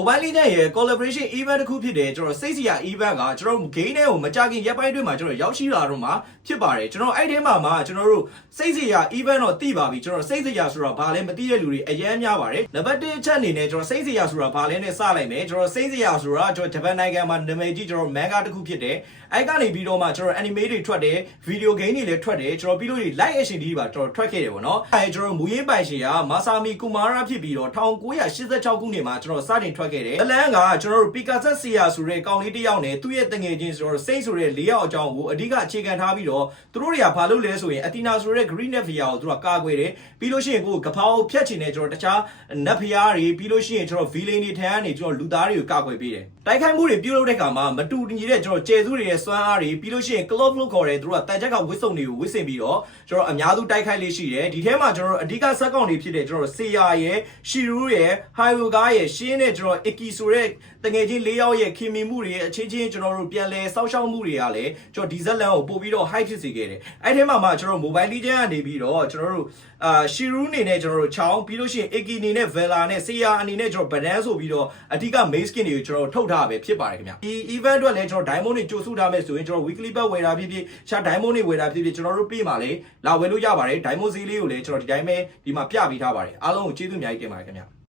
Mobile Legends ရဲ့ collaboration event တစ်ခုဖြစ်တယ်ကျွန်တော်စိတ်စီရ event ကကျွန်တော် game ထဲကိုမကြခင်ရက်ပိုင်းတွင်းမှာကျွန်တော်ရောက်ရှိလာတော့မှာဖြစ်ပါတယ်ကျွန်တော်အဲ့ဒီမှာကျွန်တော်တို့စိတ်စီရ event တော့သိပါပြီကျွန်တော်စိတ်စီရဆိုတာဘာလဲမသိတဲ့လူတွေအများများပါတယ်နံပါတ်1အချက်အနေနဲ့ကျွန်တော်စိတ်စီရဆိုတာဘာလဲနဲ့စလိုက်မယ်ကျွန်တော်စိတ်စီရဆိုတာကျွန်တော်ဂျပန်နိုင်ငံမှာနာမည်ကြီးကျွန်တော် manga တစ်ခုဖြစ်တယ်အဲ့ကနေပြီးတော့မှကျွန်တော် anime တွေထွက်တယ် video game တွေလည်းထွက်တယ်ကျွန်တော်ပြီးလို့ live action တွေပါကျွန်တော်ထွက်ခဲ့တယ်ပေါ့နော်အဲ့ကျွန်တော်မူရင်းပိုင်ရှင်ကမာဆာမီကူမာရာဖြစ်ပြီးတော့1986ခုနှစ်မှာကျွန်တော်စတင်ထွက်ခဲ့တယ်လန်ကကျွန်တော်တို့ပီကာဆက်ဆီယာဆိုတဲ့ကောင်လေးတစ်ယောက်နဲ့သူ့ရဲ့တငယ်ချင်းဆိုတော့စိတ်ဆိုတဲ့၄ယောက်အကြောင်းကိုအဓိကအခြေခံထားပြီးတော့သူတို့တွေကဘာလုပ်လဲဆိုရင်အတီနာဆိုတဲ့ green net fire ကိုသူကကာကွယ်တယ်ပြီးလို့ရှိရင်ကိုကဖောက်ဖြတ်ချင်တဲ့ကျွန်တော်တခြား net fire တွေပြီးလို့ရှိရင်ကျွန်တော် villain တွေထံကနေကျွန်တော်လူသားတွေကိုကာကွယ်ပေးတယ်တိုက်ခိုက်မှုတွေပြုလုပ်တဲ့အခါမှာမတူညီတဲ့ကျွန်တော်ကျဲစုတွေရဲ့စွမ်းအားတွေပြီးလို့ရှိရင် glove လို့ခေါ်တယ်သူတို့ကတန်ချက်ကဝစ်စုံတွေကိုဝစ်ဆင်ပြီးတော့ကျွန်တော်အများစုတိုက်ခိုက်လေးရှိတယ်ဒီထဲမှာကျွန်တော်အဓိကဇက်ကောင်တွေဖြစ်တဲ့ကျွန်တော်ဆေယာရဲ့ရှီရူရဲ့ဟိုင်ဝဂါရဲ့ရှင်းနဲ့ကျွန်တော်အကီဆိုတဲ့တငယ်ချင်း၄ယောက်ရဲ့ခင်မီမှုတွေအချင်းချင်းကျွန်တော်တို့ပြန်လဲစောက်ရှောက်မှုတွေကလည်းကျွန်တော်ဒီဇက်လန်ကိုပို့ပြီးတော့ high ဖြစ်စေခဲ့တယ်အဲ့ထဲမှာကျွန်တော် mobile legend ကနေပြီးတော့ကျွန်တော်တို့ရှီရူအနေနဲ့ကျွန်တော်တို့ချောင်းပြီးလို့ရှိရင်အကီအနေနဲ့ vela နဲ့ဆေယာအနေနဲ့ကျွန်တော်ဗဒန်းဆိုပြီးတော့အဓိက main skin တွေကိုကျွန်တော်ထုတ်ထားပဲဖြစ်ပါတယ်ခင်ဗျဒီ event အတွက်လည်းကျွန်တော် diamond တွေကြိုစုထားမယ်ဆိုရင်ကျွန်တော် weekly pack ဝယ်တာဖြစ်ဖြစ်ရှာ diamond တွေဝယ်တာဖြစ်ဖြစ်ကျွန်တော်တို့ပေးပါလေလာဝယ်လို့ရပါတယ် diamond ဈေးလေးကိုလည်းကျွန်တော်ဒီတိုင်းပဲဒီမှာပြပေးထားပါတယ်အားလုံးကိုကျေးဇူးအများကြီးတင်ပါတယ်ခင်ဗျ